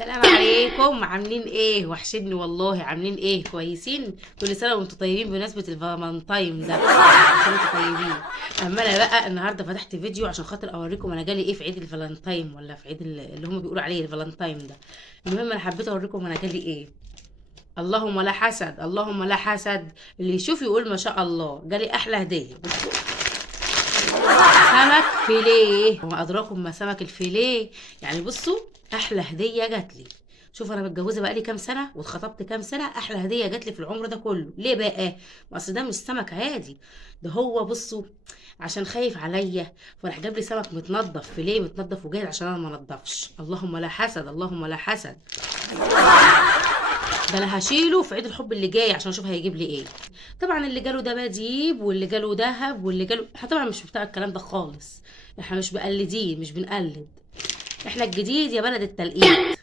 السلام عليكم، عاملين ايه؟ وحشني والله. عاملين ايه؟ كويسين؟ كل سنه وانتم طيبين بمناسبه الفالنتاين ده. كل سنه وانتم طيبين. اما انا بقى النهارده فتحت فيديو عشان خاطر اوريكم انا جالي ايه في عيد الفالنتاين، ولا في عيد اللي هم بيقولوا عليه الفالنتاين ده. المهم انا حبيت اوريكم انا جالي ايه. اللهم لا حسد، اللهم لا حسد. اللي يشوف يقول ما شاء الله. جالي احلى هديه. بصوا، سمك فيليه، وما ادراكم ما سمك الفيليه. يعني بصوا، احلى هديه جات لي. شوف انا متجوزه بقالي كام سنه واتخطبت كام سنه، احلى هديه جات لي في العمر ده كله. ليه بقى؟ ما اصل ده مش سمك عادي. ده هو بصوا، عشان خايف عليا فراح جاب لي سمك متنضف فيليه، متنضف وجاهز عشان انا ما نضفش. اللهم لا حسد، اللهم لا حسد. ده انا هشيله في عيد الحب اللي جاي عشان اشوف هيجيب لي ايه. طبعا اللي جاله ده بديب، واللي جاله دهب، واللي جاله، احنا طبعا مش بتاع الكلام ده خالص. احنا مش مقلدين، مش بنقلد. احنا الجديد يا بلد التلقيد.